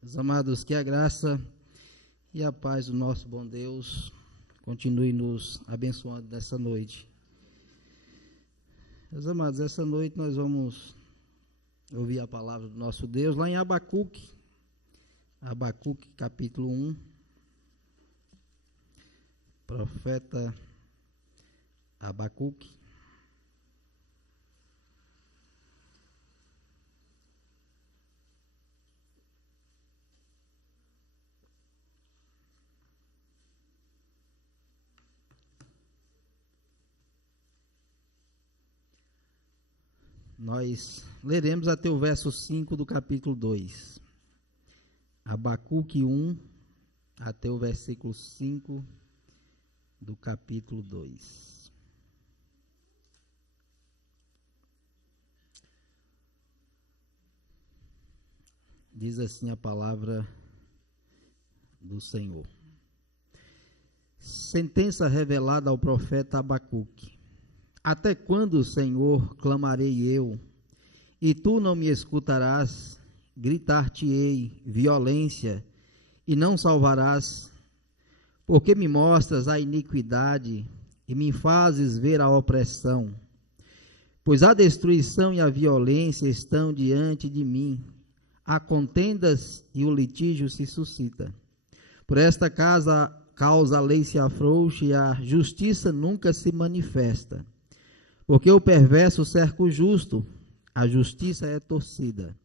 Meus amados, que a graça e a paz do nosso bom Deus continue nos abençoando nessa noite. Meus amados, essa noite nós vamos ouvir a palavra do nosso Deus lá em Abacuque capítulo 1. Profeta Abacuque. Nós leremos até o verso 5 do capítulo 2. Abacuque 1, até o versículo 5 do capítulo 2. Diz assim a palavra do Senhor. Sentença revelada ao profeta Abacuque. Até quando, Senhor, clamarei eu, e tu não me escutarás? Gritar-te-ei violência, e não salvarás? Porque me mostras a iniquidade, e me fazes ver a opressão? Pois a destruição e a violência estão diante de mim, há contendas e o litígio se suscita. Por esta causa a lei se afrouxa e a justiça nunca se manifesta. Porque o perverso cerca o justo, a justiça é torcida.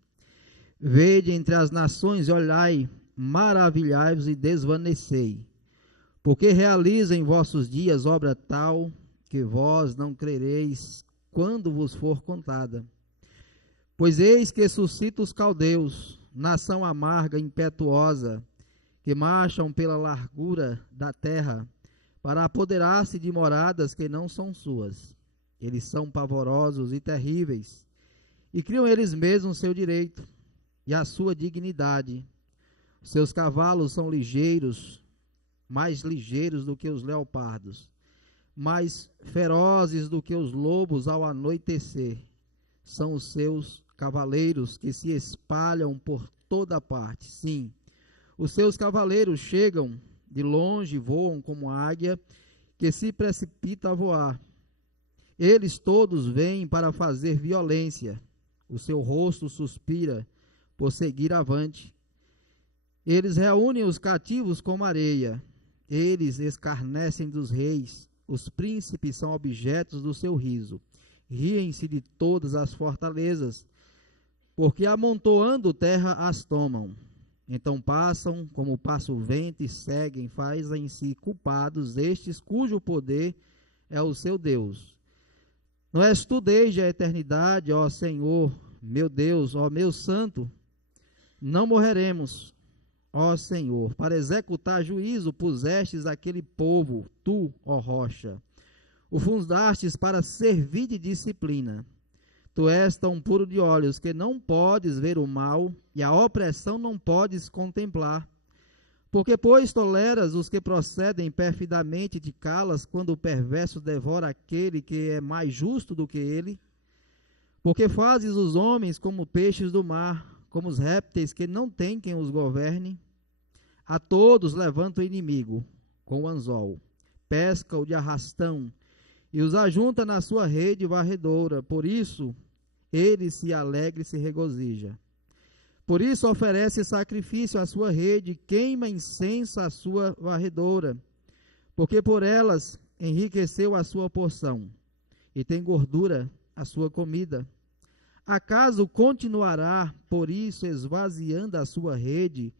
Vede entre as nações, olhai, maravilhai-vos e desvanecei. Porque realiza em vossos dias obra tal, que vós não crereis quando vos for contada. Pois eis que suscita os caldeus, nação amarga, impetuosa, que marcham pela largura da terra, para apoderar-se de moradas que não são suas. Eles são pavorosos e terríveis, e criam eles mesmos seu direito e a sua dignidade. Os seus cavalos são ligeiros, mais ligeiros do que os leopardos, mais ferozes do que os lobos ao anoitecer. São os seus cavaleiros que se espalham por toda parte. Sim, os seus cavaleiros chegam de longe, voam como águia que se precipita a voar. Eles todos vêm para fazer violência, o seu rosto suspira por seguir avante. Eles reúnem os cativos como areia, eles escarnecem dos reis, os príncipes são objetos do seu riso. Riem-se de todas as fortalezas, porque amontoando terra as tomam. Então passam, como passa o vento, e seguem, fazem-se culpados estes cujo poder é o seu Deus. Não és tu desde a eternidade, ó Senhor, meu Deus, ó meu santo? Não morreremos, ó Senhor. Para executar juízo pusestes aquele povo, tu, ó rocha. O fundastes para servir de disciplina. Tu és tão puro de olhos que não podes ver o mal, e a opressão não podes contemplar. Porque, pois, toleras os que procedem perfidamente e te calas quando o perverso devora aquele que é mais justo do que ele? Porque fazes os homens como peixes do mar, como os répteis que não têm quem os governe? A todos levanta o inimigo com o anzol, pesca-o de arrastão, e os ajunta na sua rede varredora. Por isso, ele se alegra e se regozija. Por isso oferece sacrifício à sua rede, queima incenso à sua varredora, porque por elas enriqueceu a sua porção, e tem gordura a sua comida. Acaso continuará, por isso, esvaziando a sua rede,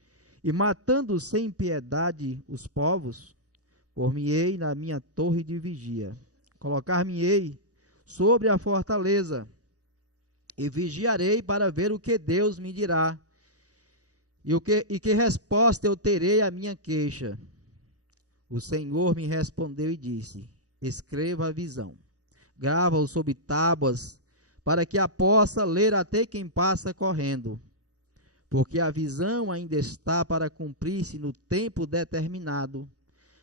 e matando sem piedade os povos? Por-me-ei na minha torre de vigia, colocar-me-ei sobre a fortaleza, e vigiarei para ver o que Deus me dirá, e que resposta eu terei à minha queixa. O Senhor me respondeu e disse: escreva a visão, grava-o sobre tábuas, para que a possa ler até quem passa correndo. Porque a visão ainda está para cumprir-se no tempo determinado,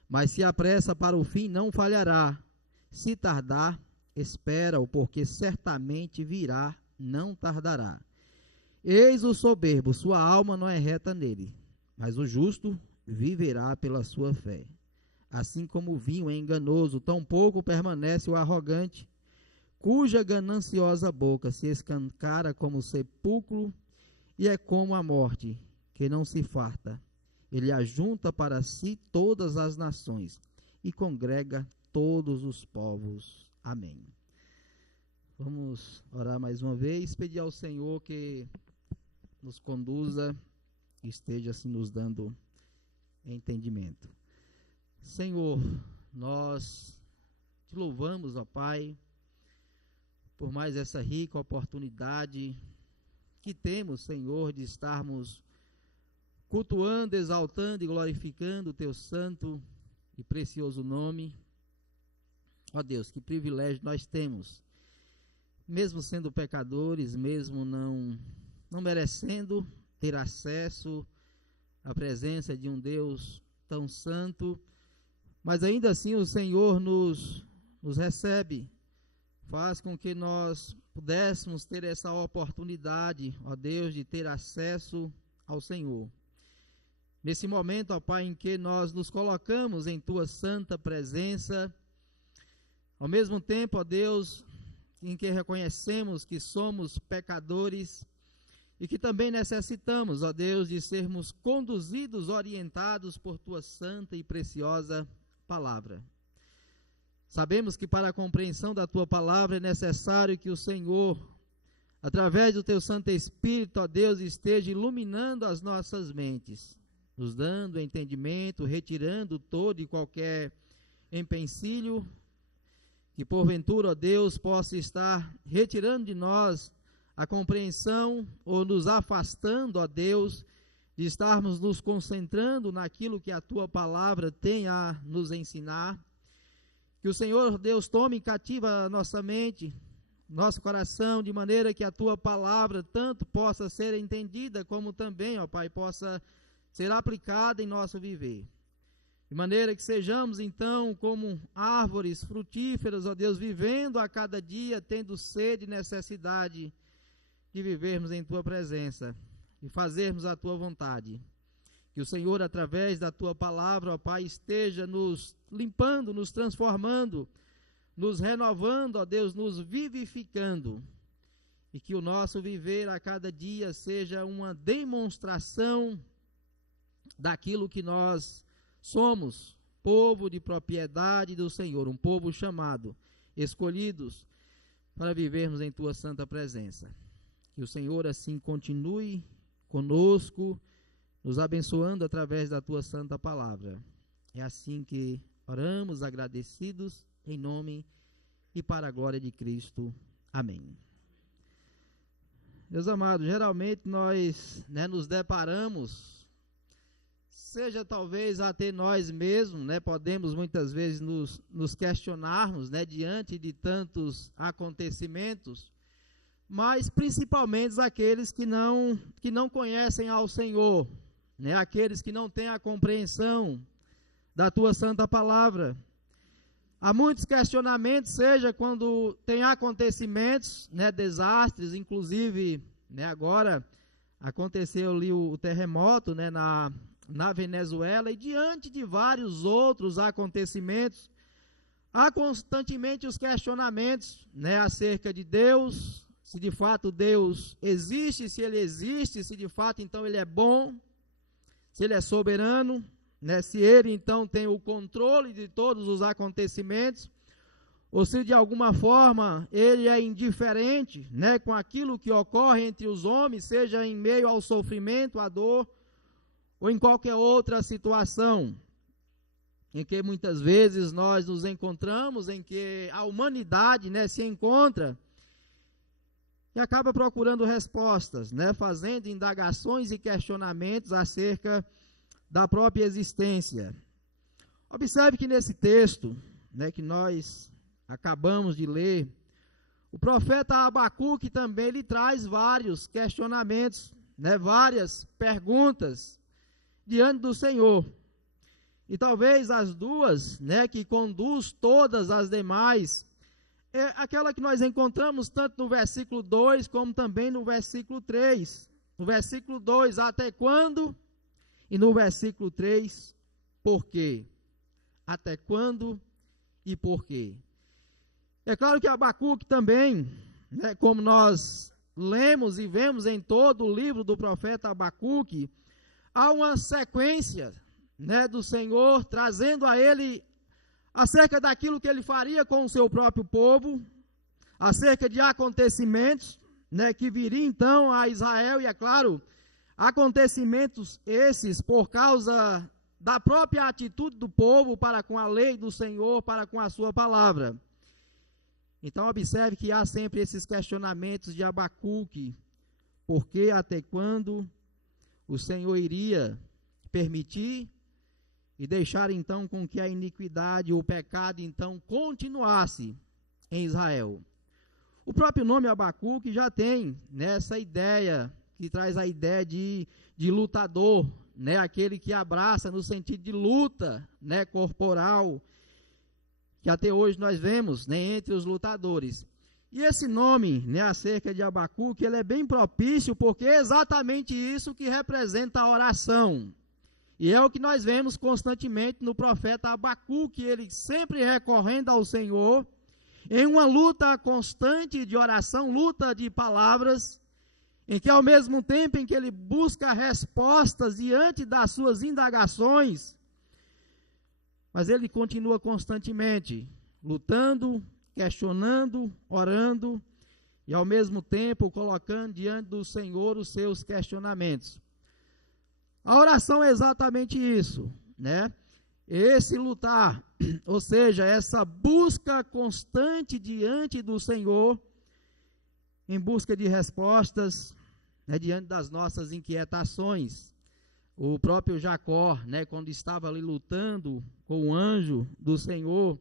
mas se apressa para o fim, não falhará. Se tardar, espera-o, porque certamente virá, não tardará. Eis o soberbo, sua alma não é reta nele, mas o justo viverá pela sua fé. Assim como o vinho é enganoso, tão pouco permanece o arrogante, cuja gananciosa boca se escancara como o sepulcro e é como a morte, que não se farta. Ele ajunta para si todas as nações e congrega todos os povos. Amém. Vamos orar mais uma vez, pedir ao Senhor que nos conduza e esteja assim nos dando entendimento. Senhor, nós te louvamos, ó Pai, por mais essa rica oportunidade que temos, Senhor, de estarmos cultuando, exaltando e glorificando o teu santo e precioso nome. Ó Deus, que privilégio nós temos, mesmo sendo pecadores, mesmo não merecendo ter acesso à presença de um Deus tão santo, mas ainda assim o Senhor nos recebe, faz com que nós pudéssemos ter essa oportunidade, ó Deus, de ter acesso ao Senhor. Nesse momento, ó Pai, em que nós nos colocamos em Tua santa presença, ao mesmo tempo, ó Deus, em que reconhecemos que somos pecadores e que também necessitamos, ó Deus, de sermos conduzidos, orientados por Tua santa e preciosa palavra. Sabemos que para a compreensão da Tua palavra é necessário que o Senhor, através do Teu Santo Espírito, ó Deus, esteja iluminando as nossas mentes, nos dando entendimento, retirando todo e qualquer empecilho, que porventura, ó Deus, possa estar retirando de nós a compreensão ou nos afastando, ó Deus, de estarmos nos concentrando naquilo que a Tua palavra tem a nos ensinar. Que o Senhor, Deus, tome cativa a nossa mente, nosso coração, de maneira que a Tua palavra tanto possa ser entendida, como também, ó Pai, possa ser aplicada em nosso viver. De maneira que sejamos, então, como árvores frutíferas, ó Deus, vivendo a cada dia, tendo sede e necessidade de vivermos em Tua presença e fazermos a Tua vontade. Que o Senhor, através da Tua palavra, ó Pai, esteja nos limpando, nos transformando, nos renovando, ó Deus, nos vivificando. E que o nosso viver a cada dia seja uma demonstração daquilo que nós somos, povo de propriedade do Senhor, um povo chamado, escolhidos para vivermos em Tua santa presença. Que o Senhor assim continue conosco, nos abençoando através da Tua santa palavra. É assim que oramos, agradecidos, em nome e para a glória de Cristo. Amém. Meus amados, geralmente nós nos deparamos, seja talvez até nós mesmos, podemos muitas vezes nos questionarmos, diante de tantos acontecimentos, mas principalmente aqueles que não conhecem ao Senhor, aqueles que não têm a compreensão da Tua santa palavra. Há muitos questionamentos, seja quando tem acontecimentos, desastres, inclusive, agora aconteceu ali o terremoto, na Venezuela, e diante de vários outros acontecimentos, há constantemente os questionamentos, acerca de Deus, se de fato Deus existe, se Ele existe, se de fato então Ele é bom, se Ele é soberano, se Ele então tem o controle de todos os acontecimentos, ou se de alguma forma Ele é indiferente, com aquilo que ocorre entre os homens, seja em meio ao sofrimento, à dor, ou em qualquer outra situação, em que muitas vezes nós nos encontramos, em que a humanidade se encontra, e acaba procurando respostas, fazendo indagações e questionamentos acerca da própria existência. Observe que nesse texto, que nós acabamos de ler, o profeta Abacuque também ele traz vários questionamentos, várias perguntas diante do Senhor. E talvez as duas, que conduz todas as demais, é aquela que nós encontramos tanto no versículo 2 como também no versículo 3. No versículo 2, até quando? E no versículo 3, por quê? Até quando e por quê? É claro que Abacuque também, né, como nós lemos e vemos em todo o livro do profeta Abacuque, há uma sequência, né, do Senhor trazendo a ele acerca daquilo que ele faria com o seu próprio povo, acerca de acontecimentos, né, que viriam então a Israel, e é claro, acontecimentos esses por causa da própria atitude do povo para com a lei do Senhor, para com a sua palavra. Então observe que há sempre esses questionamentos de Abacuque, porque até quando o Senhor iria permitir e deixar então com que a iniquidade, o pecado então continuasse em Israel. O próprio nome Abacuque já tem nessa ideia, que traz a ideia de lutador, né, aquele que abraça no sentido de luta, né, corporal, que até hoje nós vemos, né, entre os lutadores. E esse nome, né, acerca de Abacuque, ele é bem propício, porque é exatamente isso que representa a oração. E é o que nós vemos constantemente no profeta Abacuque, ele sempre recorrendo ao Senhor, em uma luta constante de oração, luta de palavras, em que ao mesmo tempo em que ele busca respostas diante das suas indagações, mas ele continua constantemente lutando, questionando, orando, e ao mesmo tempo colocando diante do Senhor os seus questionamentos. A oração é exatamente isso, né? Esse lutar, ou seja, essa busca constante diante do Senhor, em busca de respostas, né, diante das nossas inquietações. O próprio Jacó, né, quando estava ali lutando com o anjo do Senhor,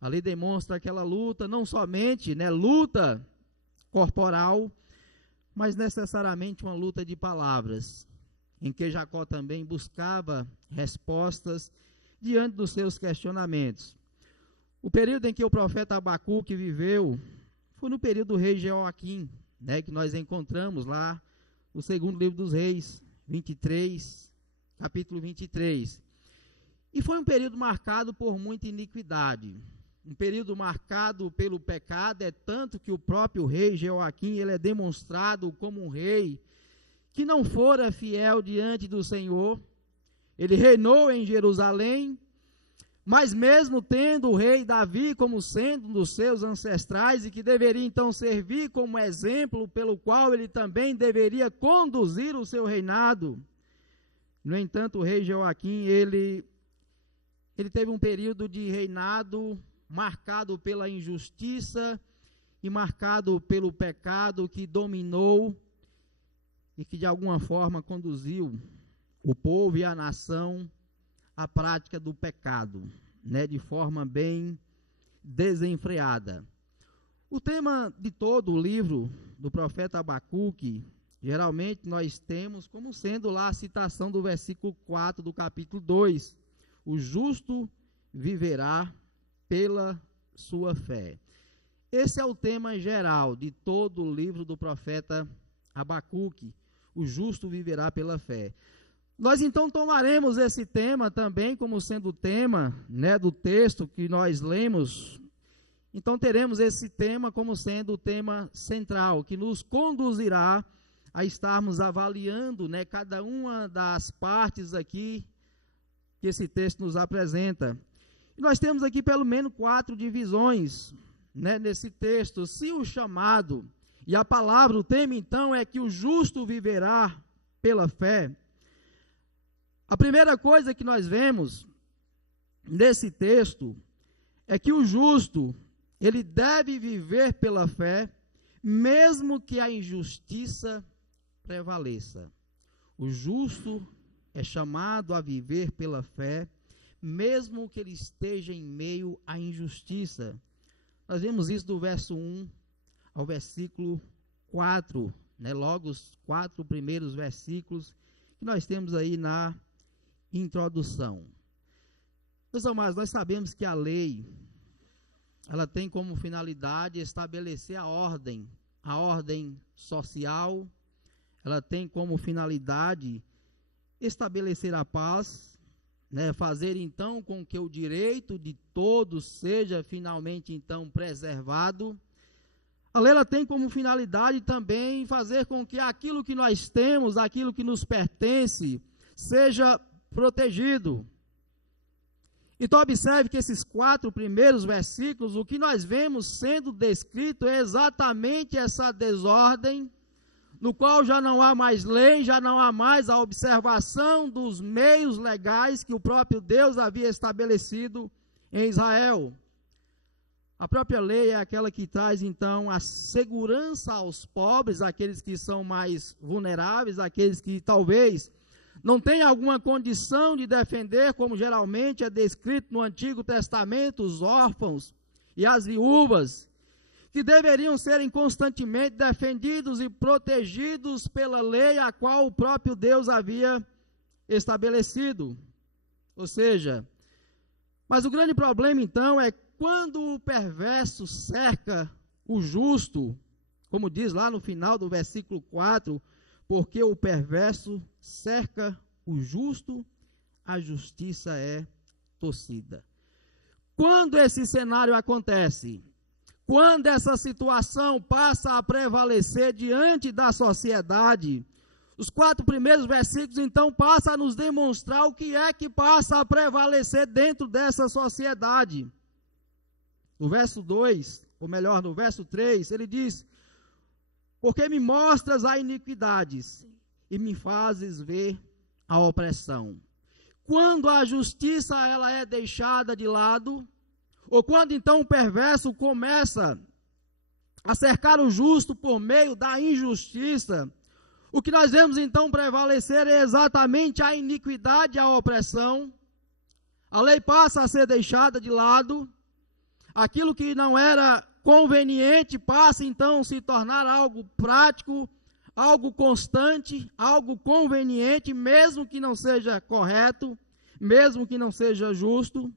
ali demonstra aquela luta, não somente, né, luta corporal, mas necessariamente uma luta de palavras, em que Jacó também buscava respostas diante dos seus questionamentos. O período em que o profeta Abacuque viveu foi no período do rei Jeoaquim, né, que nós encontramos lá no segundo livro dos reis, 23, capítulo 23. E foi um período marcado por muita iniquidade, um período marcado pelo pecado, é tanto que o próprio rei Jeoaquim, ele é demonstrado como um rei que não fora fiel diante do Senhor. Ele reinou em Jerusalém, mas mesmo tendo o rei Davi como sendo um dos seus ancestrais, e que deveria então servir como exemplo pelo qual ele também deveria conduzir o seu reinado, no entanto o rei Jeoaquim, ele teve um período de reinado marcado pela injustiça e marcado pelo pecado que dominou e que de alguma forma conduziu o povo e a nação à prática do pecado, né, de forma bem desenfreada. O tema de todo o livro do profeta Abacuque, geralmente nós temos como sendo lá a citação do versículo 4 do capítulo 2, o justo viverá pela sua fé. Esse é o tema geral de todo o livro do profeta Abacuque, o justo viverá pela fé. Nós então tomaremos esse tema também como sendo o tema, né, do texto que nós lemos. Então teremos esse tema como sendo o tema central, que nos conduzirá a estarmos avaliando, né, cada uma das partes aqui que esse texto nos apresenta. E nós temos aqui pelo menos 4 divisões, né, nesse texto. Se o chamado e a palavra, o tema então é que o justo viverá pela fé. A primeira coisa que nós vemos nesse texto é que o justo, ele deve viver pela fé, mesmo que a injustiça prevaleça. O justo é chamado a viver pela fé, mesmo que ele esteja em meio à injustiça. Nós vemos isso do verso 1 ao versículo 4, né? Logo os 4 primeiros versículos que nós temos aí na introdução. Meus amados, nós sabemos que a lei ela tem como finalidade estabelecer a ordem social, ela tem como finalidade estabelecer a paz, né, fazer então com que o direito de todos seja finalmente então preservado. A lei ela tem como finalidade também fazer com que aquilo que nós temos, aquilo que nos pertence, seja protegido. Então observe que esses 4 primeiros versículos, o que nós vemos sendo descrito é exatamente essa desordem, no qual já não há mais lei, já não há mais a observação dos meios legais que o próprio Deus havia estabelecido em Israel. A própria lei é aquela que traz, então, a segurança aos pobres, aqueles que são mais vulneráveis, aqueles que talvez não têm alguma condição de defender, como geralmente é descrito no Antigo Testamento, os órfãos e as viúvas, que deveriam serem constantemente defendidos e protegidos pela lei a qual o próprio Deus havia estabelecido. Ou seja, mas o grande problema então é quando o perverso cerca o justo, como diz lá no final do versículo 4, porque o perverso cerca o justo, a justiça é torcida. Quando esse cenário acontece, quando essa situação passa a prevalecer diante da sociedade, os 4 primeiros versículos então passam a nos demonstrar o que é que passa a prevalecer dentro dessa sociedade. No verso 2, ou melhor, no verso 3, ele diz: porque me mostras as iniquidades e me fazes ver a opressão. Quando a justiça ela é deixada de lado, ou quando então o perverso começa a cercar o justo por meio da injustiça, o que nós vemos então prevalecer é exatamente a iniquidade e a opressão. A lei passa a ser deixada de lado, aquilo que não era conveniente passa então a se tornar algo prático, algo constante, algo conveniente, mesmo que não seja correto, mesmo que não seja justo.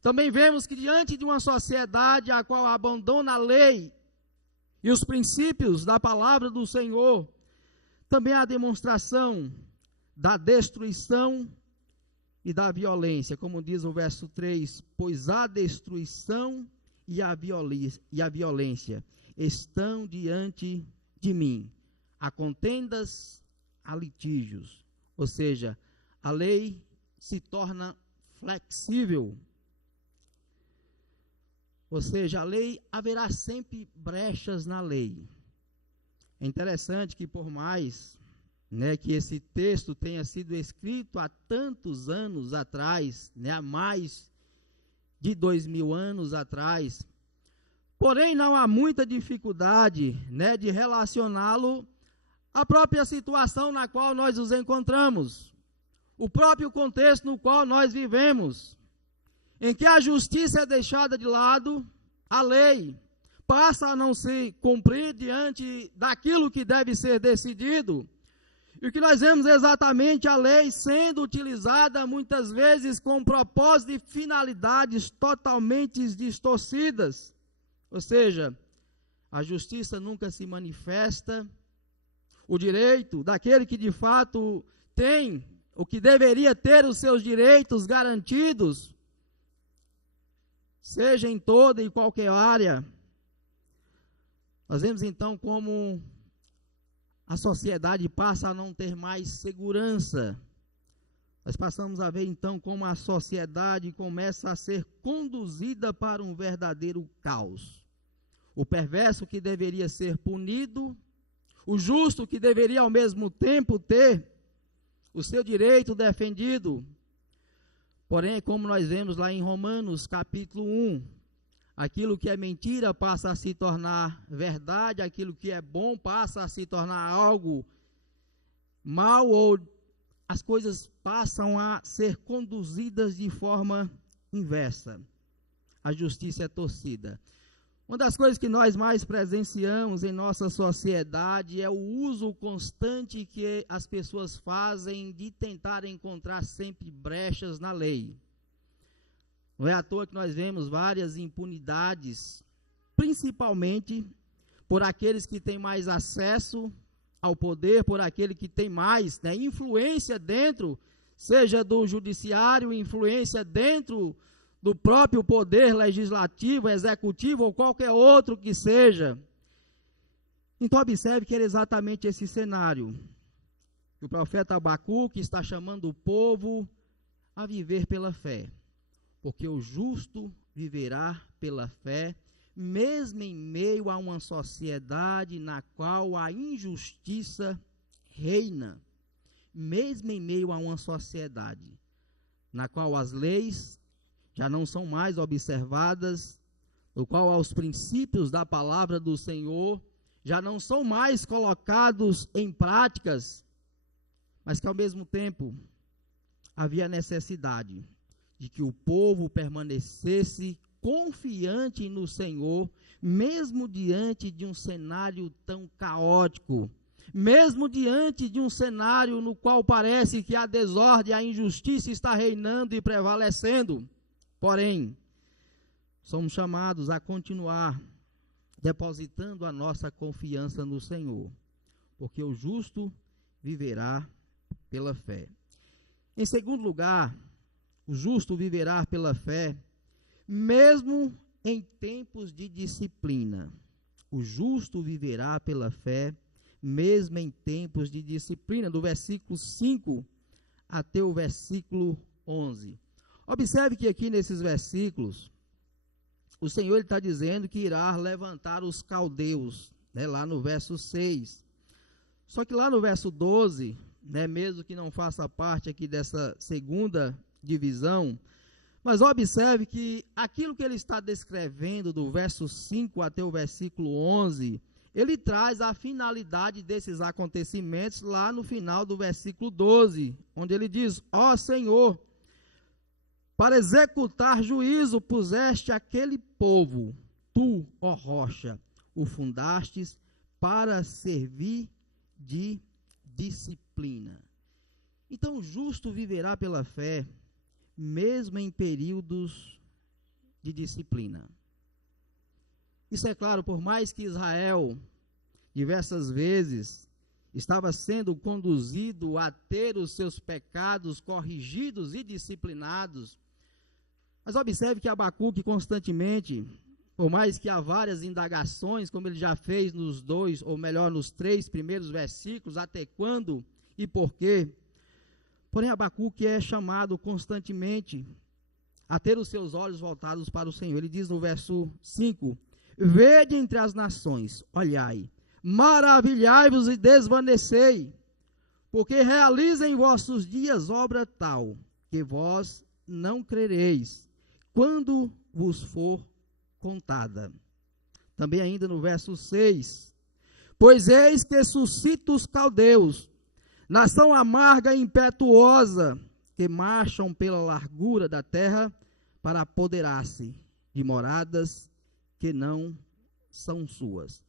Também vemos que diante de uma sociedade a qual abandona a lei e os princípios da palavra do Senhor, também há a demonstração da destruição e da violência, como diz o verso 3, pois a destruição e a violência estão diante de mim, há contendas, há litígios, ou seja, a lei se torna flexível. Ou seja, a lei, haverá sempre brechas na lei. É interessante que por mais, né, que esse texto tenha sido escrito há tantos anos atrás, né, há mais de 2000 anos atrás, porém não há muita dificuldade, né, de relacioná-lo à própria situação na qual nós nos encontramos, o próprio contexto no qual nós vivemos, em que a justiça é deixada de lado, a lei passa a não se cumprir diante daquilo que deve ser decidido, e o que nós vemos é exatamente a lei sendo utilizada muitas vezes com propósito e finalidades totalmente distorcidas, ou seja, a justiça nunca se manifesta, o direito daquele que de fato tem, o que deveria ter os seus direitos garantidos, seja em toda e qualquer área. Nós vemos então como a sociedade passa a não ter mais segurança. Nós passamos a ver então como a sociedade começa a ser conduzida para um verdadeiro caos. O perverso que deveria ser punido, o justo que deveria ao mesmo tempo ter o seu direito defendido. Porém, como nós vemos lá em Romanos capítulo 1, aquilo que é mentira passa a se tornar verdade, aquilo que é bom passa a se tornar algo mal, ou as coisas passam a ser conduzidas de forma inversa. A justiça é torcida. Uma das coisas que nós mais presenciamos em nossa sociedade é o uso constante que as pessoas fazem de tentar encontrar sempre brechas na lei. Não é à toa que nós vemos várias impunidades, principalmente por aqueles que têm mais acesso ao poder, por aquele que tem mais, né, influência dentro, seja do judiciário, influência dentro do próprio poder legislativo, executivo ou qualquer outro que seja. Então observe que era exatamente esse cenário. O profeta Abacuque está chamando o povo a viver pela fé, porque o justo viverá pela fé, mesmo em meio a uma sociedade na qual a injustiça reina, mesmo em meio a uma sociedade na qual as leis já não são mais observadas, no qual os princípios da palavra do Senhor já não são mais colocados em práticas, mas que ao mesmo tempo havia necessidade de que o povo permanecesse confiante no Senhor, mesmo diante de um cenário tão caótico, mesmo diante de um cenário no qual parece que a desordem, a injustiça está reinando e prevalecendo. Porém, somos chamados a continuar depositando a nossa confiança no Senhor, porque o justo viverá pela fé. Em segundo lugar, o justo viverá pela fé, mesmo em tempos de disciplina. O justo viverá pela fé, mesmo em tempos de disciplina, do versículo 5 até o versículo 11. Observe que aqui nesses versículos, o Senhor está dizendo que irá levantar os caldeus, né, lá no verso 6. Só que lá no verso 12, né, mesmo que não faça parte aqui dessa segunda divisão, mas observe que aquilo que ele está descrevendo do verso 5 até o versículo 11, ele traz a finalidade desses acontecimentos lá no final do versículo 12, onde ele diz: ó Senhor, para executar juízo puseste aquele povo, tu, ó rocha, o fundastes para servir de disciplina. Então o justo viverá pela fé, mesmo em períodos de disciplina. Isso é claro, por mais que Israel, diversas vezes, estava sendo conduzido a ter os seus pecados corrigidos e disciplinados, mas observe que Abacuque constantemente, por mais que há várias indagações, como ele já fez nos 2, ou melhor, nos 3 primeiros versículos, até quando e por quê, porém Abacuque é chamado constantemente a ter os seus olhos voltados para o Senhor. Ele diz no verso 5, vede entre as nações, olhai, maravilhai-vos e desvanecei, porque realiza em vossos dias obra tal, que vós não crereis, quando vos for contada. Também ainda no verso 6, pois eis que suscita os caldeus, nação amarga e impetuosa, que marcham pela largura da terra para apoderar-se de moradas que não são suas.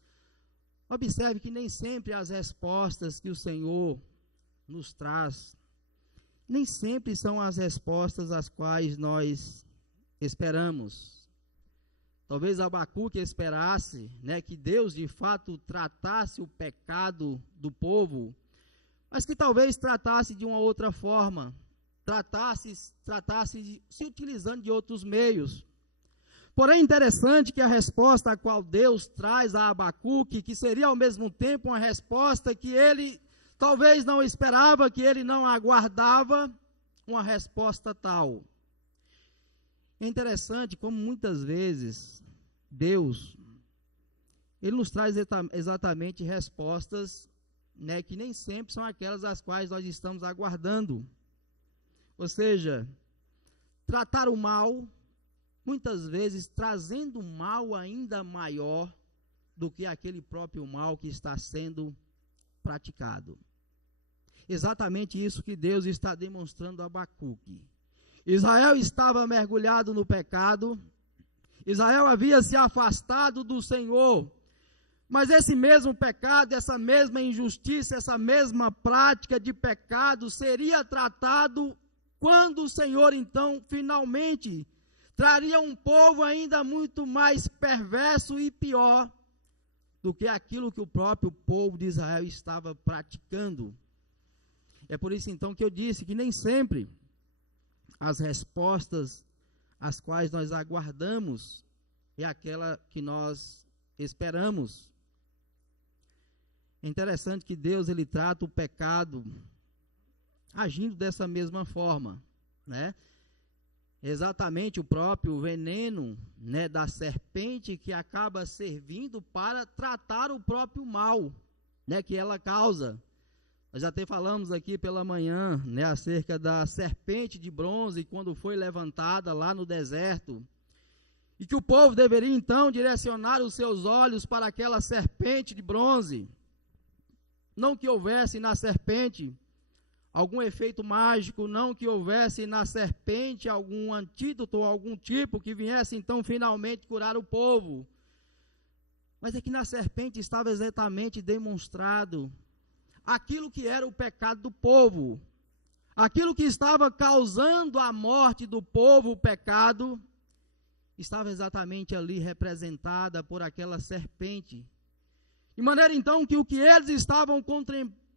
Observe que nem sempre as respostas que o Senhor nos traz, nem sempre são as respostas às quais nós esperamos. Talvez Abacuque esperasse, né, que Deus de fato tratasse o pecado do povo, mas que talvez tratasse de uma outra forma, tratasse se utilizando de outros meios. Porém, é interessante que a resposta a qual Deus traz a Abacuque, que seria ao mesmo tempo uma resposta que ele talvez não esperava, que ele não aguardava, uma resposta tal. É interessante como muitas vezes Deus, ele nos traz exatamente respostas, né, que nem sempre são aquelas as quais nós estamos aguardando. Ou seja, tratar o mal, muitas vezes trazendo um mal ainda maior do que aquele próprio mal que está sendo praticado. Exatamente isso que Deus está demonstrando a Abacuque. Israel estava mergulhado no pecado, Israel havia se afastado do Senhor, mas esse mesmo pecado, essa mesma injustiça, essa mesma prática de pecado seria tratado quando o Senhor então finalmente traria um povo ainda muito mais perverso e pior do que aquilo que o próprio povo de Israel estava praticando. É por isso então que eu disse que nem sempre as respostas as quais nós aguardamos é aquela que nós esperamos. É interessante que Deus ele trata o pecado agindo dessa mesma forma, né? Exatamente o próprio veneno, né, da serpente que acaba servindo para tratar o próprio mal, né, que ela causa. Nós já até falamos aqui pela manhã, né, acerca da serpente de bronze, quando foi levantada lá no deserto, e que o povo deveria então direcionar os seus olhos para aquela serpente de bronze. Não que houvesse na serpente algum efeito mágico, não que houvesse na serpente algum antídoto ou algum tipo que viesse então finalmente curar o povo. Mas é que na serpente estava exatamente demonstrado aquilo que era o pecado do povo, aquilo que estava causando a morte do povo, o pecado, estava exatamente ali representada por aquela serpente. De maneira então que o que eles estavam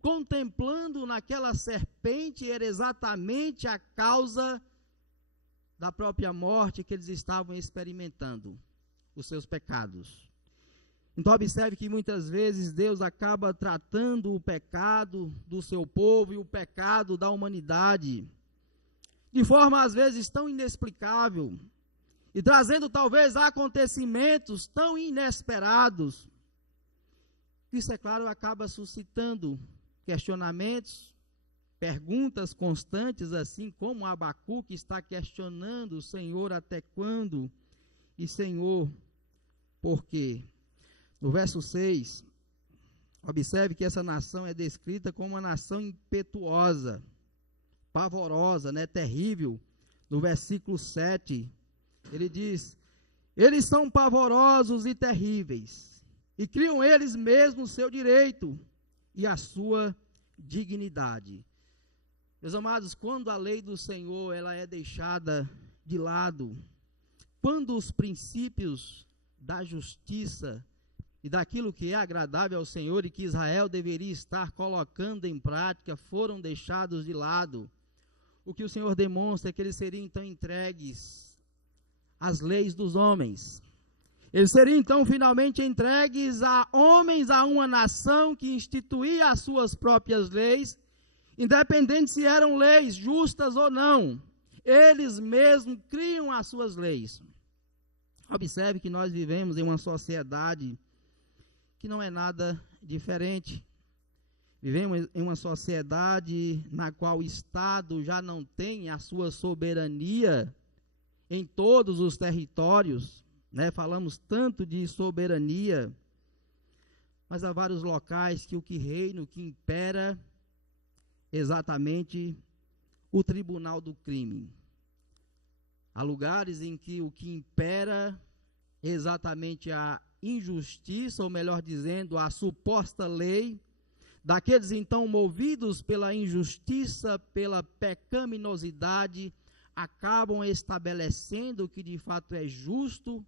contemplando naquela serpente era exatamente a causa da própria morte que eles estavam experimentando, os seus pecados. Então observe que muitas vezes Deus acaba tratando o pecado do seu povo e o pecado da humanidade de forma às vezes tão inexplicável e trazendo talvez acontecimentos tão inesperados. Isso, é claro, acaba suscitando questionamentos, perguntas constantes, assim como Abacuque está questionando o Senhor até quando e Senhor, por quê? No verso 6, observe que essa nação é descrita como uma nação impetuosa, pavorosa, né, terrível. No versículo 7, ele diz: eles são pavorosos e terríveis, e criam eles mesmos seu direito e a sua dignidade. Meus amados, quando a lei do Senhor ela é deixada de lado, quando os princípios da justiça e daquilo que é agradável ao Senhor e que Israel deveria estar colocando em prática foram deixados de lado, o que o Senhor demonstra é que eles seriam então entregues às leis dos homens. Eles seriam então finalmente entregues a homens, a uma nação que instituía as suas próprias leis, independente se eram leis justas ou não. Eles mesmos criam as suas leis. Observe que nós vivemos em uma sociedade que não é nada diferente. Vivemos em uma sociedade na qual o Estado já não tem a sua soberania em todos os territórios, né? Falamos tanto de soberania, mas há vários locais que o que reina, o que impera, exatamente o tribunal do crime. Há lugares em que o que impera é exatamente a injustiça, ou melhor dizendo, a suposta lei, daqueles então movidos pela injustiça, pela pecaminosidade, acabam estabelecendo o que de fato é justo,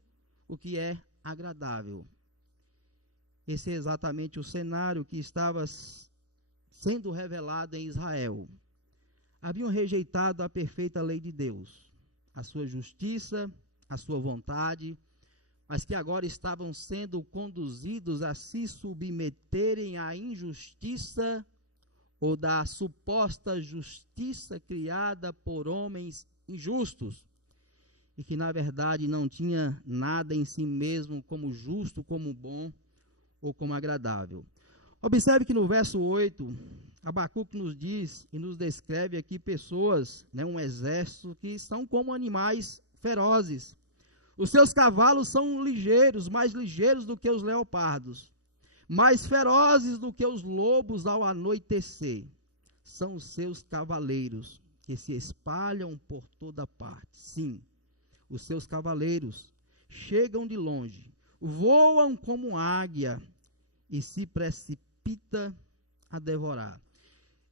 o que é agradável. Esse é exatamente o cenário que estava sendo revelado em Israel. Haviam rejeitado a perfeita lei de Deus, a sua justiça, a sua vontade, mas que agora estavam sendo conduzidos a se submeterem à injustiça ou da suposta justiça criada por homens injustos, e que na verdade não tinha nada em si mesmo como justo, como bom ou como agradável. Observe que no verso 8, Abacuque nos diz e nos descreve aqui pessoas, né, um exército que são como animais ferozes. Os seus cavalos são ligeiros, mais ligeiros do que os leopardos, mais ferozes do que os lobos ao anoitecer. São os seus cavaleiros que se espalham por toda parte. Sim, os seus cavaleiros chegam de longe, voam como águia e se precipita a devorar.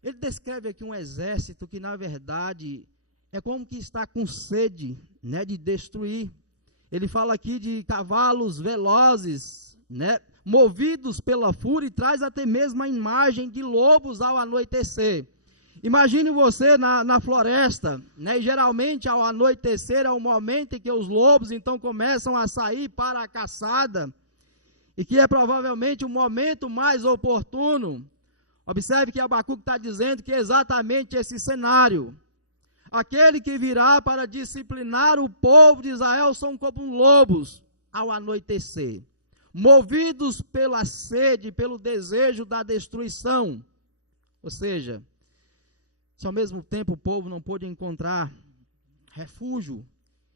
Ele descreve aqui um exército que, na verdade, é como que está com sede, né, de destruir. Ele fala aqui de cavalos velozes, né, movidos pela fúria, e traz até mesmo a imagem de lobos ao anoitecer. Imagine você na floresta, né, e geralmente ao anoitecer é o momento em que os lobos então começam a sair para a caçada, e que é provavelmente o momento mais oportuno. Observe que Abacuque está dizendo que é exatamente esse cenário. Aquele que virá para disciplinar o povo de Israel são como lobos ao anoitecer, movidos pela sede, pelo desejo da destruição. Ou seja, se ao mesmo tempo o povo não pôde encontrar refúgio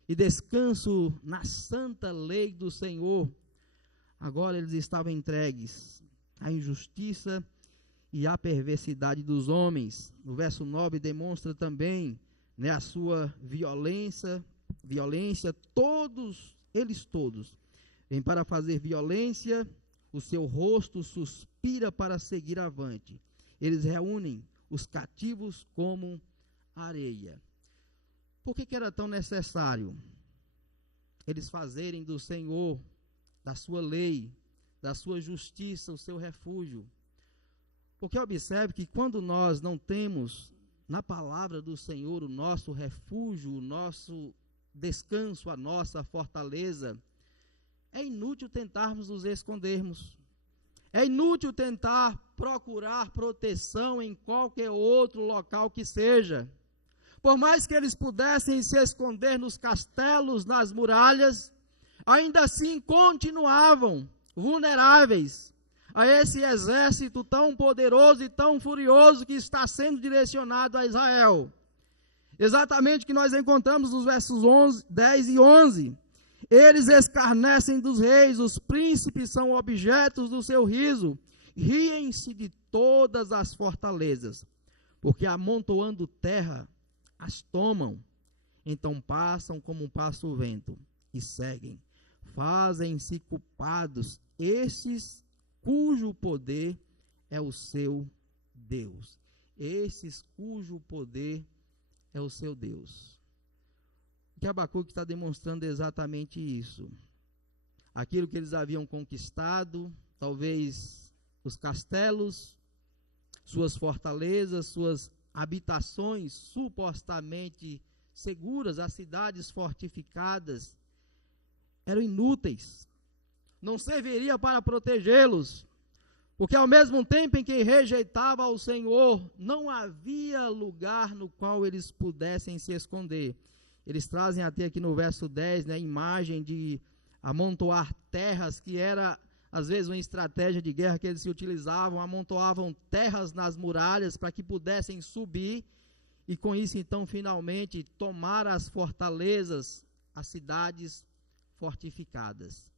e descanso na santa lei do Senhor, agora eles estavam entregues à injustiça e à perversidade dos homens. No verso 9 demonstra também, né, a sua violência, eles todos, vêm para fazer violência, o seu rosto suspira para seguir avante. Eles reúnem os cativos como areia. Por que era tão necessário eles fazerem do Senhor, da sua lei, da sua justiça, o seu refúgio? Porque observe que quando nós não temos na palavra do Senhor o nosso refúgio, o nosso descanso, a nossa fortaleza, é inútil tentarmos nos escondermos. É inútil tentar procurar proteção em qualquer outro local que seja. Por mais que eles pudessem se esconder nos castelos, nas muralhas, ainda assim continuavam vulneráveis a esse exército tão poderoso e tão furioso que está sendo direcionado a Israel. Exatamente o que nós encontramos nos versos 10 e 11. Eles escarnecem dos reis, os príncipes são objetos do seu riso, riem-se de todas as fortalezas, porque amontoando terra, as tomam, então passam como passa o vento, e seguem, fazem-se culpados, esses cujo poder é o seu Deus. Esses cujo poder é o seu Deus. O que Abacuque está demonstrando é exatamente isso. Aquilo que eles haviam conquistado, talvez os castelos, suas fortalezas, suas habitações supostamente seguras, as cidades fortificadas, eram inúteis. Não serviria para protegê-los, porque ao mesmo tempo em que rejeitava o Senhor, não havia lugar no qual eles pudessem se esconder. Eles trazem até aqui no verso 10, né, a imagem de amontoar terras, que era às vezes uma estratégia de guerra que eles se utilizavam, amontoavam terras nas muralhas para que pudessem subir, e com isso então finalmente tomar as fortalezas, as cidades fortificadas.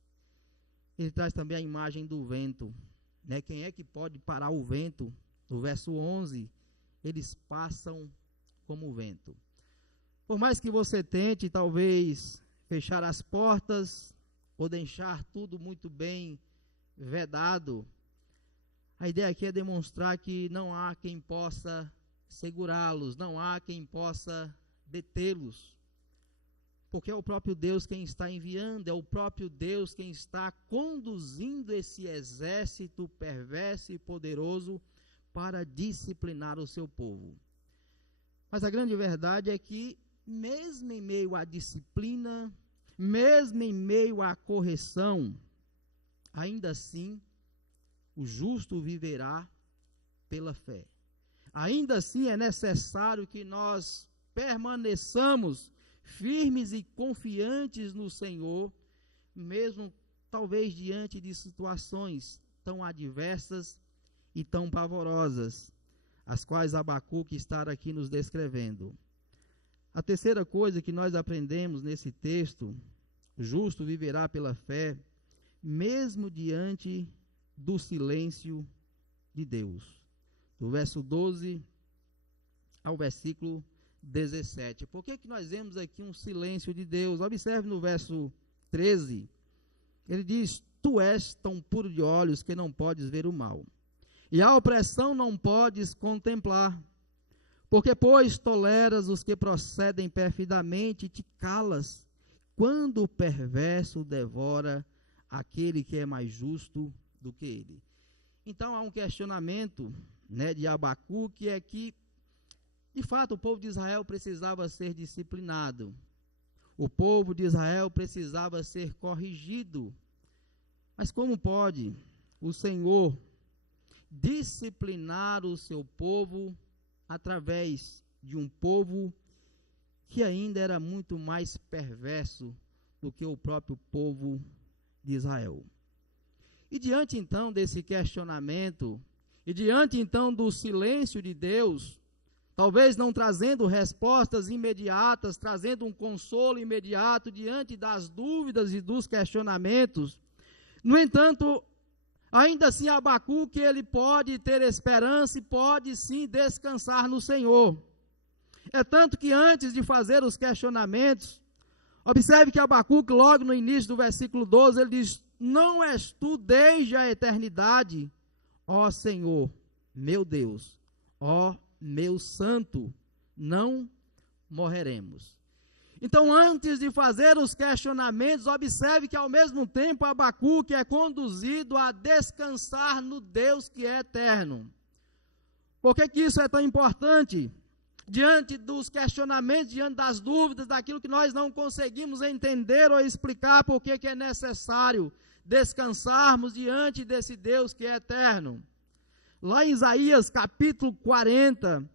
Ele traz também a imagem do vento, né? Quem é que pode parar o vento? No verso 11, eles passam como o vento. Por mais que você tente, talvez, fechar as portas, ou deixar tudo muito bem vedado, a ideia aqui é demonstrar que não há quem possa segurá-los, não há quem possa detê-los. Porque é o próprio Deus quem está enviando, é o próprio Deus quem está conduzindo esse exército perverso e poderoso para disciplinar o seu povo. Mas a grande verdade é que, mesmo em meio à disciplina, mesmo em meio à correção, ainda assim, o justo viverá pela fé. Ainda assim é necessário que nós permaneçamos firmes e confiantes no Senhor, mesmo talvez diante de situações tão adversas e tão pavorosas, as quais Abacuque está aqui nos descrevendo. A terceira coisa que nós aprendemos nesse texto, o justo viverá pela fé, mesmo diante do silêncio de Deus. Do verso 12 ao versículo 17. Por que nós vemos aqui um silêncio de Deus? Observe no verso 13. Ele diz: tu és tão puro de olhos que não podes ver o mal, e a opressão não podes contemplar. Porque, pois, toleras os que procedem perfidamente e te calas, quando o perverso devora aquele que é mais justo do que ele. Então, há um questionamento, né, de Abacuque, é que, de fato, o povo de Israel precisava ser disciplinado. O povo de Israel precisava ser corrigido. Mas como pode o Senhor disciplinar o seu povo através de um povo que ainda era muito mais perverso do que o próprio povo de Israel? E diante então desse questionamento, e diante então do silêncio de Deus, talvez não trazendo respostas imediatas, trazendo um consolo imediato diante das dúvidas e dos questionamentos, no entanto, ainda assim Abacuque, ele pode ter esperança e pode sim descansar no Senhor. É tanto que antes de fazer os questionamentos, observe que Abacuque, logo no início do versículo 12, ele diz: não és tu desde a eternidade, ó Senhor, meu Deus, ó meu santo, não morreremos. Então, antes de fazer os questionamentos, observe que ao mesmo tempo Abacuque é conduzido a descansar no Deus que é eterno. Por que isso é tão importante? Diante dos questionamentos, diante das dúvidas, daquilo que nós não conseguimos entender ou explicar, por que é necessário descansarmos diante desse Deus que é eterno. Lá em Isaías capítulo 40,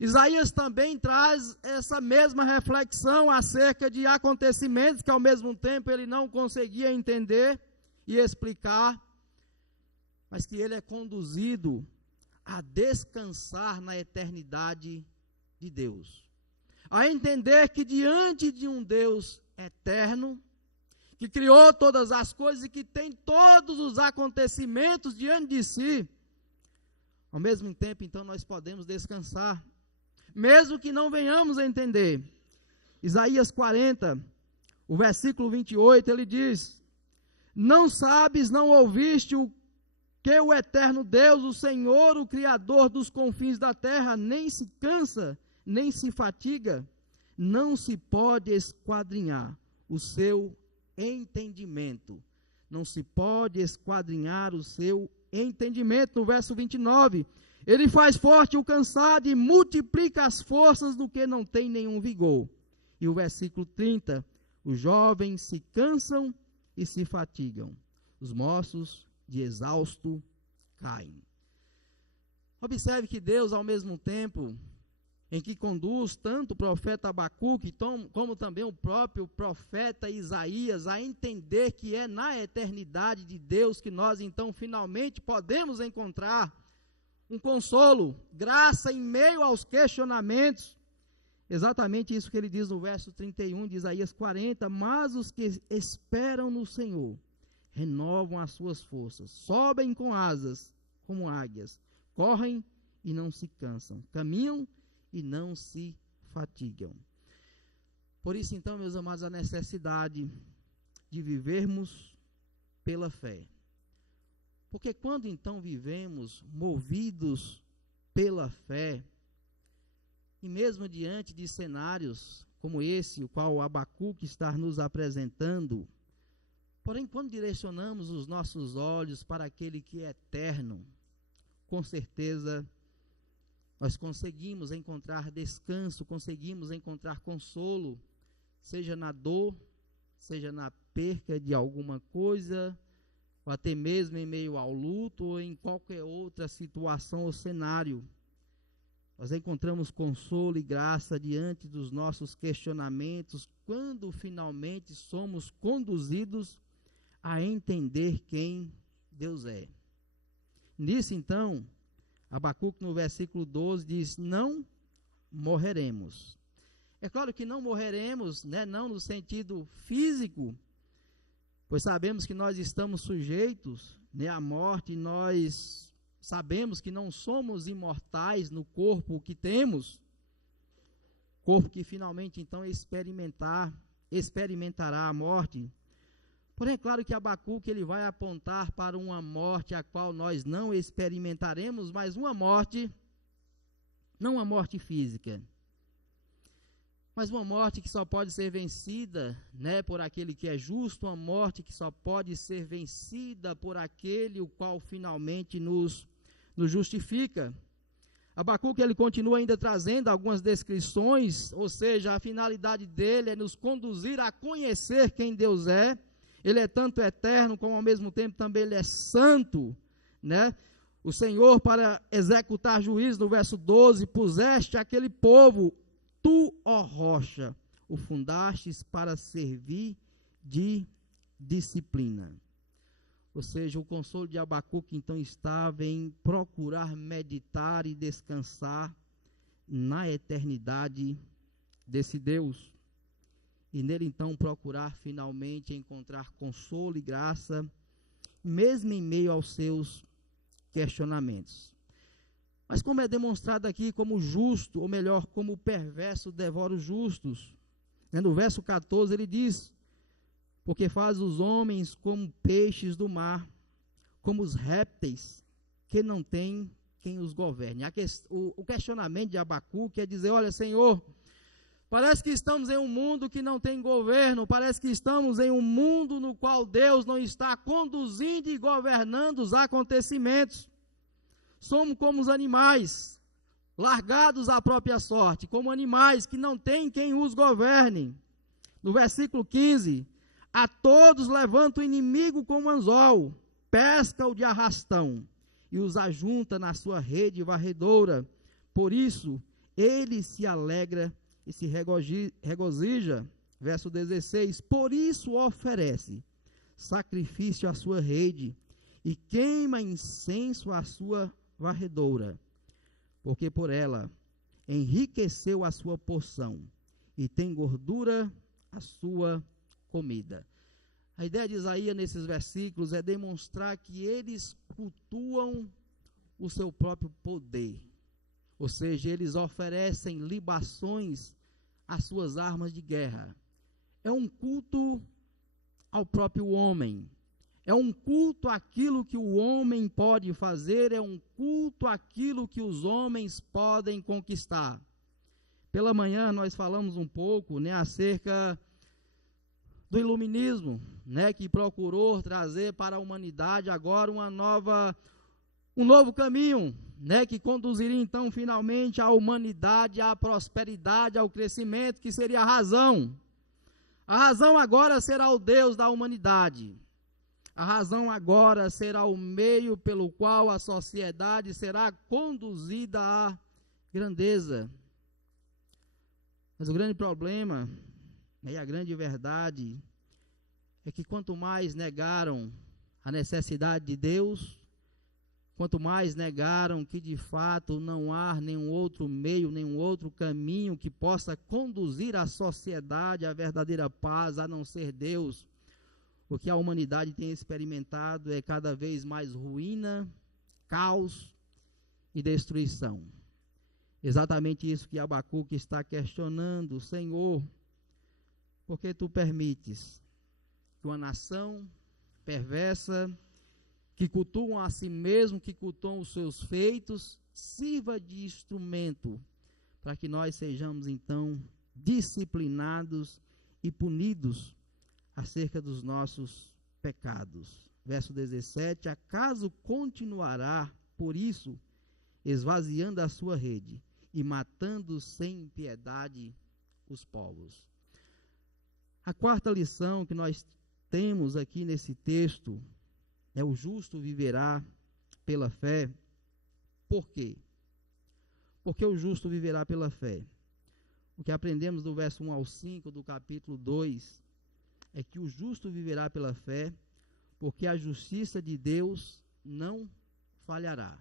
Isaías também traz essa mesma reflexão acerca de acontecimentos que ao mesmo tempo ele não conseguia entender e explicar, mas que ele é conduzido a descansar na eternidade de Deus, a entender que diante de um Deus eterno, que criou todas as coisas e que tem todos os acontecimentos diante de si, ao mesmo tempo, então, nós podemos descansar, mesmo que não venhamos a entender. Isaías 40, o versículo 28, ele diz: não sabes, não ouviste o que o eterno Deus, o Senhor, o Criador dos confins da terra, nem se cansa, nem se fatiga, não se pode esquadrinhar o seu entendimento. Não se pode esquadrinhar o seu entendimento. No verso 29, ele faz forte o cansado e multiplica as forças do que não tem nenhum vigor. E o versículo 30, os jovens se cansam e se fatigam, os moços de exausto caem. Observe que Deus, ao mesmo tempo em que conduz tanto o profeta Abacuque, como também o próprio profeta Isaías, a entender que é na eternidade de Deus que nós então finalmente podemos encontrar um consolo, graça em meio aos questionamentos. Exatamente isso que ele diz no verso 31 de Isaías 40, mas os que esperam no Senhor renovam as suas forças, sobem com asas como águias, correm e não se cansam, caminham e não se fatigam. Por isso, então, meus amados, a necessidade de vivermos pela fé. Porque quando, então, vivemos movidos pela fé, e mesmo diante de cenários como esse, o qual o Abacuque está nos apresentando, porém, quando direcionamos os nossos olhos para aquele que é eterno, com certeza nós conseguimos encontrar descanso, conseguimos encontrar consolo, seja na dor, seja na perca de alguma coisa, ou até mesmo em meio ao luto, ou em qualquer outra situação ou cenário. Nós encontramos consolo e graça diante dos nossos questionamentos, quando finalmente somos conduzidos a entender quem Deus é. Nisso, então, Abacuque no versículo 12 diz: não morreremos. É claro que não morreremos, né, não no sentido físico, pois sabemos que nós estamos sujeitos, né, à morte, e nós sabemos que não somos imortais no corpo que temos, corpo que finalmente então experimentará a morte. Porém, é claro que Abacuque ele vai apontar para uma morte a qual nós não experimentaremos, mas uma morte Não uma morte física, mas uma morte que só pode ser vencida, né, por aquele que é justo, uma morte que só pode ser vencida por aquele o qual finalmente nos justifica. Abacuque, ele continua ainda trazendo algumas descrições, ou seja, a finalidade dele é nos conduzir a conhecer quem Deus é. Ele é tanto eterno, como ao mesmo tempo também ele é santo, né? O Senhor, para executar juízo, no verso 12, puseste aquele povo, tu, ó rocha, o fundastes para servir de disciplina. Ou seja, o consolo de Abacuque então estava em procurar meditar e descansar na eternidade desse Deus. E nele então procurar finalmente encontrar consolo e graça, mesmo em meio aos seus questionamentos. Mas como é demonstrado aqui como justo, ou melhor, como o perverso devora os justos. No verso 14 ele diz: porque faz os homens como peixes do mar, como os répteis, que não tem quem os governe. O questionamento de Abacuque é dizer: olha, Senhor, parece que estamos em um mundo que não tem governo, parece que estamos em um mundo no qual Deus não está conduzindo e governando os acontecimentos. Somos como os animais, largados à própria sorte, como animais que não tem quem os governe. No versículo 15, a todos levanta o inimigo como anzol, pesca-o de arrastão, e os ajunta na sua rede varredora. Por isso, ele se alegra e se regozija. Verso 16, por isso oferece sacrifício à sua rede, e queima incenso à sua varredora, porque por ela enriqueceu a sua porção, e tem gordura a sua comida. A ideia de Isaías nesses versículos é demonstrar que eles cultuam o seu próprio poder, ou seja, eles oferecem libações às suas armas de guerra. É um culto ao próprio homem, é um culto àquilo que o homem pode fazer, é um culto àquilo que os homens podem conquistar. Pela manhã nós falamos um pouco, né, acerca do iluminismo, né, que procurou trazer para a humanidade agora um novo caminho, né, que conduziria então finalmente a humanidade à prosperidade, ao crescimento, que seria a razão. A razão agora será o Deus da humanidade. A razão agora será o meio pelo qual a sociedade será conduzida à grandeza. Mas o grande problema, e a grande verdade, é que quanto mais negaram a necessidade de Deus, quanto mais negaram que de fato não há nenhum outro meio, nenhum outro caminho que possa conduzir a sociedade à verdadeira paz, a não ser Deus, o que a humanidade tem experimentado é cada vez mais ruína, caos e destruição. Exatamente isso que Abacuque está questionando: Senhor, por que tu permites que uma nação perversa, que cultuam a si mesmo, que cultuam os seus feitos, sirva de instrumento para que nós sejamos então disciplinados e punidos acerca dos nossos pecados? Verso 17, acaso continuará, por isso, esvaziando a sua rede e matando sem piedade os povos? A quarta lição que nós temos aqui nesse texto é: o justo viverá pela fé. Por quê? Porque o justo viverá pela fé. O que aprendemos do verso 1 ao 5 do capítulo 2 é que o justo viverá pela fé, porque a justiça de Deus não falhará.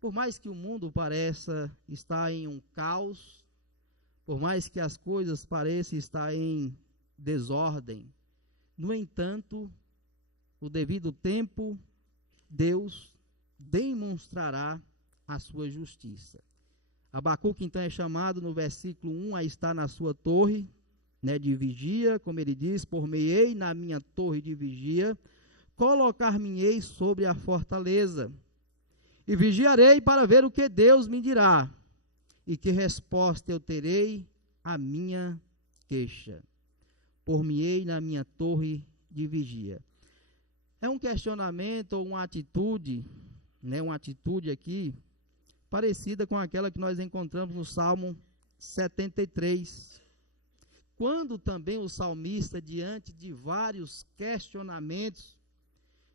Por mais que o mundo pareça estar em um caos, por mais que as coisas pareçam estar em desordem, no entanto, no devido tempo, Deus demonstrará a sua justiça. Abacuque então é chamado no versículo 1 a estar na sua torre, né, de vigia, como ele diz: por-me-ei na minha torre de vigia, colocar-me-ei sobre a fortaleza, e vigiarei para ver o que Deus me dirá. e que resposta eu terei à minha queixa? Por-me-ei na minha torre de vigia. É um questionamento ou uma atitude, né, uma atitude aqui, parecida com aquela que nós encontramos no Salmo 73. Quando também o salmista, diante de vários questionamentos,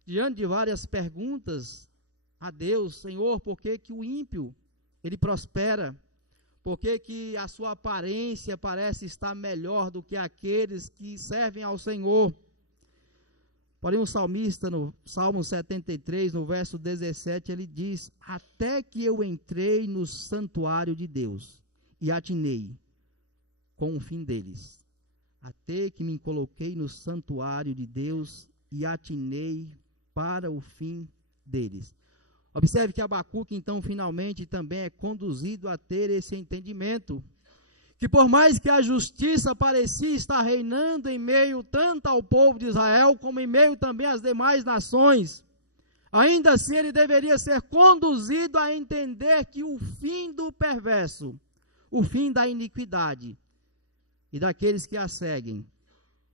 diante de várias perguntas a Deus, Senhor, por que que o ímpio, ele prospera? Por que que a sua aparência parece estar melhor do que aqueles que servem ao Senhor? Porém, o salmista, no Salmo 73, no verso 17, ele diz: até que eu entrei no santuário de Deus e atinei com o fim deles. Até que me coloquei no santuário de Deus e atinei para o fim deles. Observe que Abacuque, então, finalmente também é conduzido a ter esse entendimento, que por mais que a justiça parecia estar reinando em meio tanto ao povo de Israel, como em meio também às demais nações, ainda assim ele deveria ser conduzido a entender que o fim do perverso, o fim da iniquidade e daqueles que a seguem,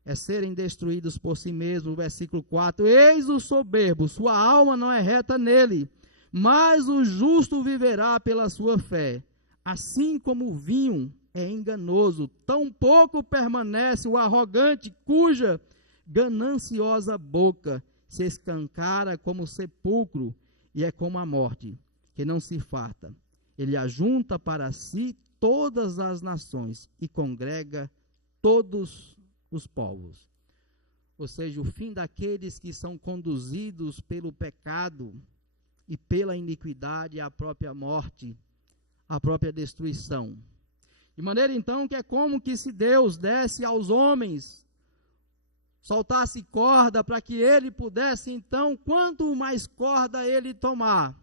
é serem destruídos por si mesmos. Versículo 4, eis o soberbo, sua alma não é reta nele, mas o justo viverá pela sua fé. Assim como o vinho é enganoso, tão pouco permanece o arrogante, cuja gananciosa boca se escancara como o sepulcro, e é como a morte, que não se farta. Ele ajunta para si todas as nações e congrega todos os povos. Ou seja, o fim daqueles que são conduzidos pelo pecado e pela iniquidade é a própria morte, a própria destruição. De maneira então que é como que se Deus desse aos homens, soltasse corda para que ele pudesse então, quanto mais corda ele tomar,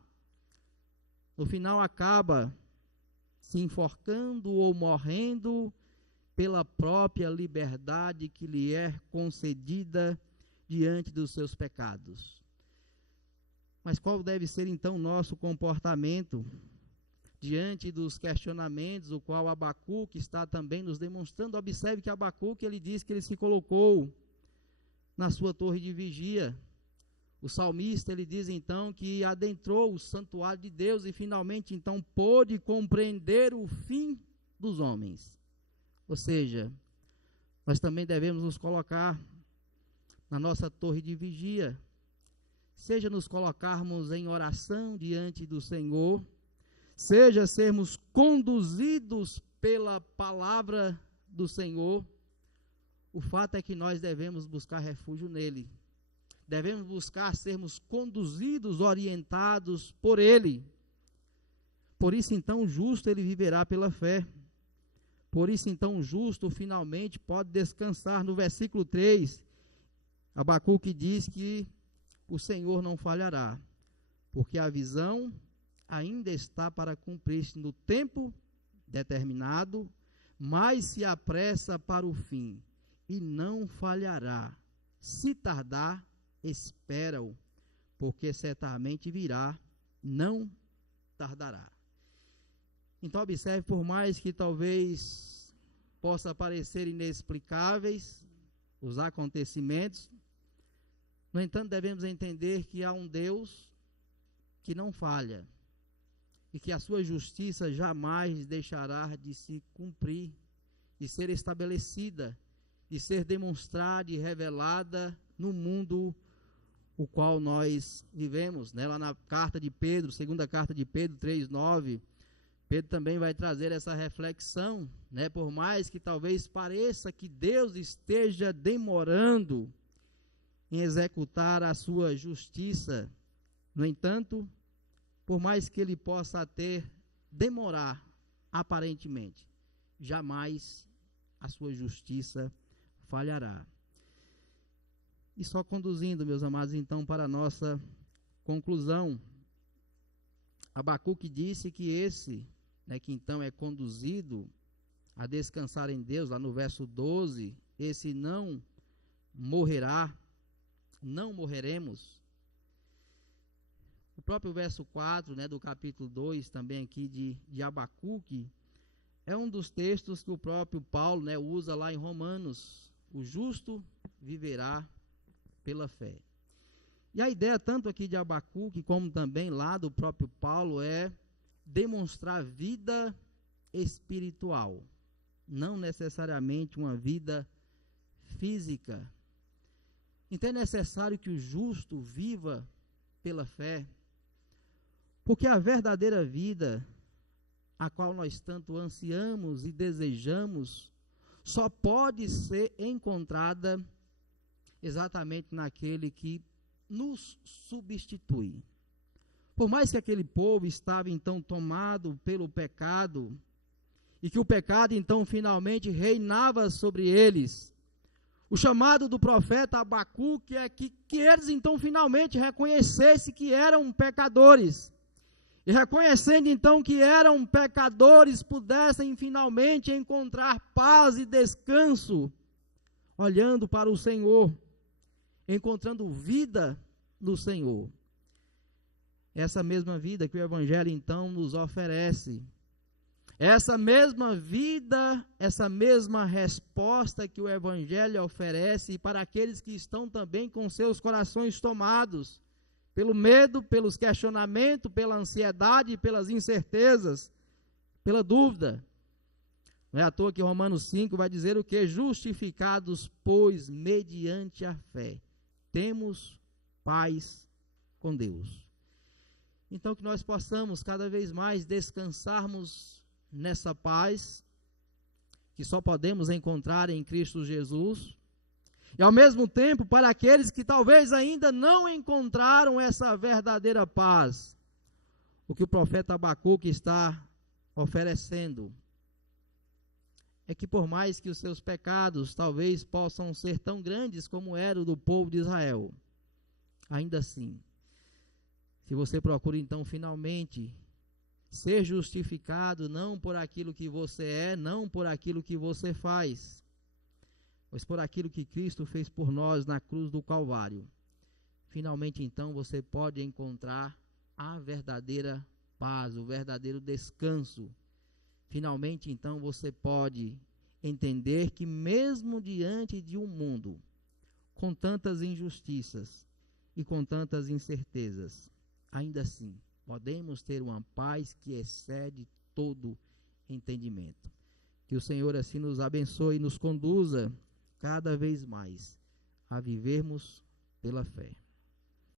no final acaba se enforcando ou morrendo pela própria liberdade que lhe é concedida diante dos seus pecados. Mas qual deve ser então o nosso comportamento diante dos questionamentos, o qual Abacuque está também nos demonstrando? Observe que Abacuque, ele diz que ele se colocou na sua torre de vigia. O salmista, ele diz então que adentrou o santuário de Deus e finalmente então pôde compreender o fim dos homens. Ou seja, nós também devemos nos colocar na nossa torre de vigia, seja nos colocarmos em oração diante do Senhor, seja sermos conduzidos pela palavra do Senhor. O fato é que nós devemos buscar refúgio nele, devemos buscar sermos conduzidos, orientados por ele. Por isso então o justo ele viverá pela fé. Por isso então o justo finalmente pode descansar. No versículo 3, Abacuque diz que o Senhor não falhará, porque a visão ainda está para cumprir-se no tempo determinado, mas se apressa para o fim, e não falhará. Se tardar, espera-o, porque certamente virá, não tardará. Então observe, por mais que talvez possa parecer inexplicáveis os acontecimentos, no entanto devemos entender que há um Deus que não falha, e que a sua justiça jamais deixará de se cumprir, de ser estabelecida, de ser demonstrada e revelada no mundo o qual nós vivemos, né? Lá na carta de Pedro, segunda carta de Pedro 3:9, Pedro também vai trazer essa reflexão, né? Por mais que talvez pareça que Deus esteja demorando em executar a sua justiça, no entanto, por mais que ele possa até demorar aparentemente, jamais a sua justiça falhará. E só conduzindo, meus amados, então, para a nossa conclusão, Abacuque disse que esse, né, que então é conduzido a descansar em Deus, lá no verso 12, esse não morrerá, não morreremos. O próprio verso 4, né, do capítulo 2, também aqui de Abacuque, é um dos textos que o próprio Paulo, né, usa lá em Romanos. O justo viverá pela fé. E a ideia tanto aqui de Abacuque, como também lá do próprio Paulo, é demonstrar vida espiritual, não necessariamente uma vida física. Então é necessário que o justo viva pela fé, porque a verdadeira vida, a qual nós tanto ansiamos e desejamos, só pode ser encontrada exatamente naquele que nos substitui. Por mais que aquele povo estava então tomado pelo pecado, e que o pecado então finalmente reinava sobre eles, o chamado do profeta Abacuque é que eles então finalmente reconhecessem que eram pecadores, e reconhecendo então que eram pecadores, pudessem finalmente encontrar paz e descanso, olhando para o Senhor, encontrando vida no Senhor. Essa mesma vida que o Evangelho então nos oferece, essa mesma vida, essa mesma resposta que o Evangelho oferece para aqueles que estão também com seus corações tomados pelo medo, pelos questionamentos, pela ansiedade, pelas incertezas, pela dúvida. Não é à toa que Romanos 5 vai dizer o que? Justificados, pois, mediante a fé, temos paz com Deus. Então que nós possamos cada vez mais descansarmos nessa paz, que só podemos encontrar em Cristo Jesus, e ao mesmo tempo, para aqueles que talvez ainda não encontraram essa verdadeira paz, o que o profeta Abacuque está oferecendo, é que por mais que os seus pecados talvez possam ser tão grandes como era o do povo de Israel, ainda assim, se você procura então finalmente ser justificado não por aquilo que você é, não por aquilo que você faz, mas por aquilo que Cristo fez por nós na cruz do Calvário, finalmente então você pode encontrar a verdadeira paz, o verdadeiro descanso. Finalmente então você pode entender que mesmo diante de um mundo com tantas injustiças e com tantas incertezas, ainda assim podemos ter uma paz que excede todo entendimento. Que o Senhor assim nos abençoe e nos conduza cada vez mais a vivermos pela fé.